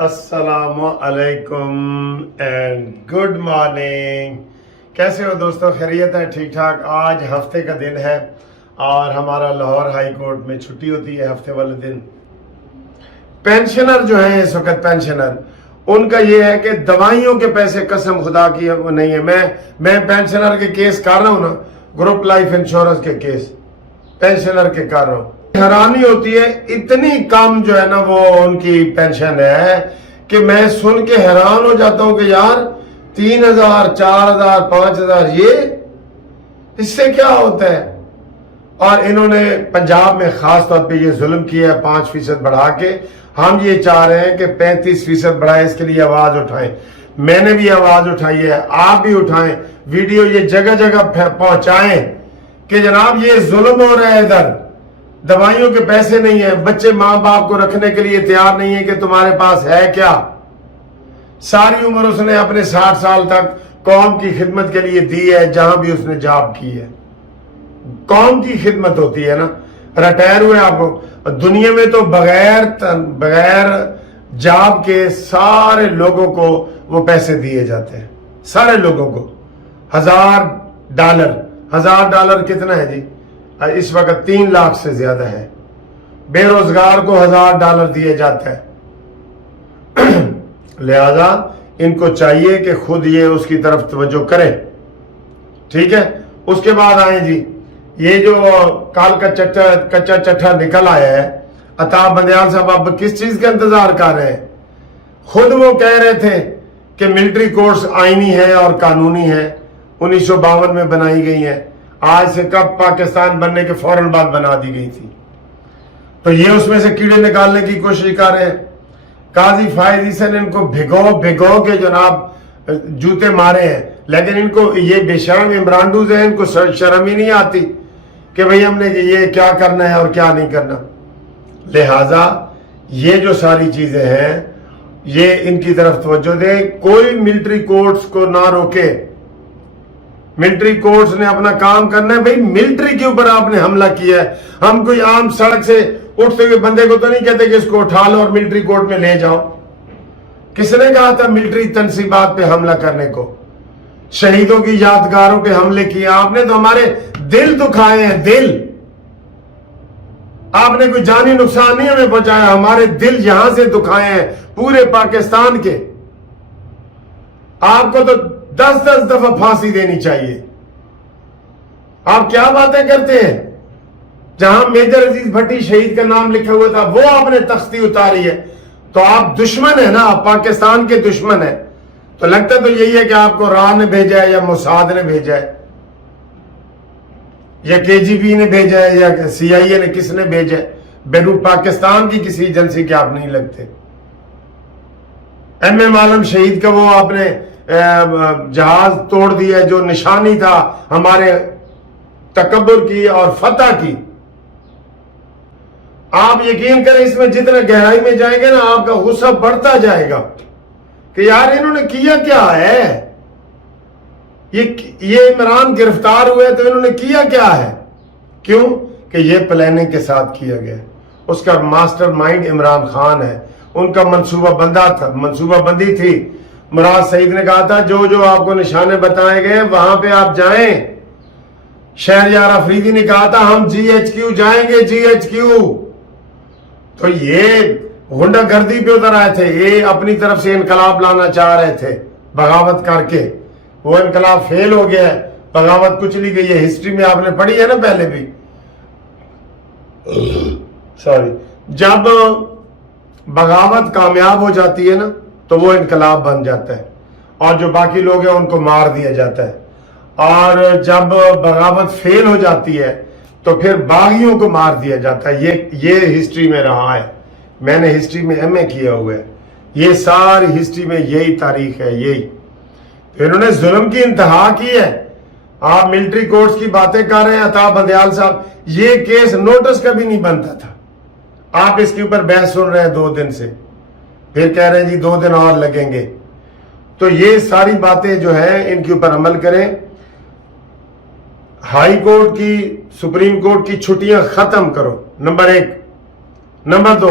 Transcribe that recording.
السلام علیکم and good morning. کیسے ہو دوستو؟ خیریت ہے؟ ٹھیک ٹھاک. آج ہفتے کا دن ہے اور ہمارا لاہور ہائی کورٹ میں چھٹی ہوتی ہے ہفتے والے دن. پینشنر جو ہیں اس وقت پینشنر ان کا یہ ہے کہ دوائیوں کے پیسے قسم خدا کی وہ نہیں ہے. میں پینشنر کے کیس کر رہا ہوں نا, گروپ لائف انشورنس کے کیس پینشنر کے کر رہا ہوں. حیرانی ہوتی ہے اتنی کم جو ہے نا وہ ان کی پینشن ہے کہ میں سن کے حیران ہو جاتا ہوں کہ یار 3,000 4,000 5,000 یہ اس سے کیا ہوتا ہے. اور انہوں نے پنجاب میں خاص طور پہ یہ ظلم کیا ہے 5% بڑھا کے. ہم یہ چاہ رہے ہیں کہ 35% بڑھائے, اس کے لیے آواز اٹھائیں. میں نے بھی آواز اٹھائی ہے, آپ بھی اٹھائیں, ویڈیو یہ جگہ جگہ پہنچائیں کہ جناب یہ ظلم ہو رہا ہے. ادھر دوائیوں کے پیسے نہیں ہیں, بچے ماں باپ کو رکھنے کے لیے تیار نہیں ہے کہ تمہارے پاس ہے کیا. ساری عمر اس نے اپنے 60 سال تک قوم کی خدمت کے لیے دی ہے, جہاں بھی اس نے جاب کی ہے. قوم کی خدمت ہوتی ہے نا. ریٹائر ہوئے آپ کو دنیا میں تو بغیر جاب کے سارے لوگوں کو وہ پیسے دیے جاتے ہیں. سارے لوگوں کو $1,000 کتنا ہے جی؟ اس وقت 3 لاکھ سے زیادہ ہے. بے روزگار کو $1,000 دیے جاتا ہے. لہذا ان کو چاہیے کہ خود یہ اس کی طرف توجہ کریں. ٹھیک ہے. اس کے بعد آئیں جی, یہ جو کال کا کچا چٹھا نکل آیا ہے, عطا بندیال صاحب اب کس چیز کا انتظار کر رہے ہیں؟ خود وہ کہہ رہے تھے کہ ملٹری کورٹس آئینی ہے اور قانونی ہے, 1952 میں بنائی گئی ہیں. آج سے کب پاکستان بننے کے فوراً بعد بنا دی گئی تھی. تو یہ اس میں سے کیڑے نکالنے کی کوشش کر رہے ہیں. قاضی فائز حسین ان کو بھگو کے جناب جوتے مارے ہیں, لیکن ان کو یہ بے شرم عمرانڈوز ہیں, ان کو شرم ہی نہیں آتی کہ بھئی ہم نے یہ کیا کرنا ہے اور کیا نہیں کرنا. لہذا یہ جو ساری چیزیں ہیں یہ ان کی طرف توجہ دیں. کوئی ملٹری کورٹس کو نہ روکے. ملٹری کورٹس نے اپنا کام کرنا ہے. بھئی ملٹری کے اوپر آپ نے حملہ کیا ہے. ہم کوئی عام سڑک سے اٹھتے ہوئے بندے کو تو نہیں کہتے کہ اس کو اٹھا لو اور ملٹری کورٹ میں لے جاؤ. کس نے کہا تھا ملٹری تنصیبات پہ حملہ کرنے کو؟ شہیدوں کی یادگاروں پہ حملے کیے. آپ نے تو ہمارے دل دکھائے ہیں. دل آپ نے کوئی جانی نقصان نہیں ہمیں پہنچایا, ہمارے دل یہاں سے دکھائے ہیں پورے پاکستان کے. آپ کو تو 10 دفعہ پھانسی دینی چاہیے. آپ کیا باتیں کرتے ہیں؟ جہاں میجر عزیز بھٹی شہید کا نام لکھا ہوا تھا وہ آپ نے تختی اتاری ہے. تو آپ دشمن ہیں نا, آپ پاکستان کے دشمن ہیں. تو لگتا تو یہی ہے کہ آپ کو راہ نے بھیجا ہے یا موساد نے بھیجا ہے یا KGB نے بھیجا ہے یا CIA نے, کس نے بھیجا ہے. بیروت پاکستان کی کسی ایجنسی کے آپ نہیں لگتے. MM عالم شہید کا وہ آپ نے جہاز توڑ دیا جو نشانی تھا ہمارے تکبر کی اور فتح کی. آپ یقین کریں اس میں جتنا گہرائی میں جائیں گے نا آپ کا غصہ بڑھتا جائے گا کہ یار انہوں نے کیا کیا ہے. یہ عمران گرفتار ہوئے تو انہوں نے کیا کیا ہے؟ کیوں کہ یہ پلاننگ کے ساتھ کیا گیا. اس کا ماسٹر مائنڈ عمران خان ہے. ان کا منصوبہ بندی تھی. مراد سعید نے کہا تھا جو آپ کو نشانے بتائے گئے وہاں پہ آپ جائیں. شہریار افریدی نے کہا تھا ہم GHQ جائیں گے, GHQ. تو یہ غنڈہ گردی پہ اتر آئے تھے. یہ اپنی طرف سے انقلاب لانا چاہ رہے تھے بغاوت کر کے. وہ انقلاب فیل ہو گیا ہے, بغاوت کچلی گئی ہے. ہسٹری میں آپ نے پڑھی ہے نا پہلے بھی. جب بغاوت کامیاب ہو جاتی ہے نا تو وہ انقلاب بن جاتا ہے اور جو باقی لوگ ہیں ان کو مار دیا جاتا ہے. اور جب بغاوت فیل ہو جاتی ہے تو پھر باغیوں کو مار دیا جاتا ہے. یہ ہسٹری میں رہا ہے. میں نے ہسٹری میں MA کیا ہوا ہے. یہ ساری ہسٹری میں یہی تاریخ ہے. یہی انہوں نے ظلم کی انتہا کی ہے. آپ ملٹری کورٹس کی باتیں کر رہے ہیں عطا بندیال صاحب, یہ کیس نوٹس کا بھی نہیں بنتا تھا. آپ اس کے اوپر بحث سن رہے ہیں 2 دن سے, پھر کہہ رہے ہیں جی 2 دن اور لگیں گے. تو یہ ساری باتیں جو ہیں ان کے اوپر عمل کریں. ہائی کورٹ کی, سپریم کورٹ کی چھٹیاں ختم کرو, نمبر 1. نمبر 2,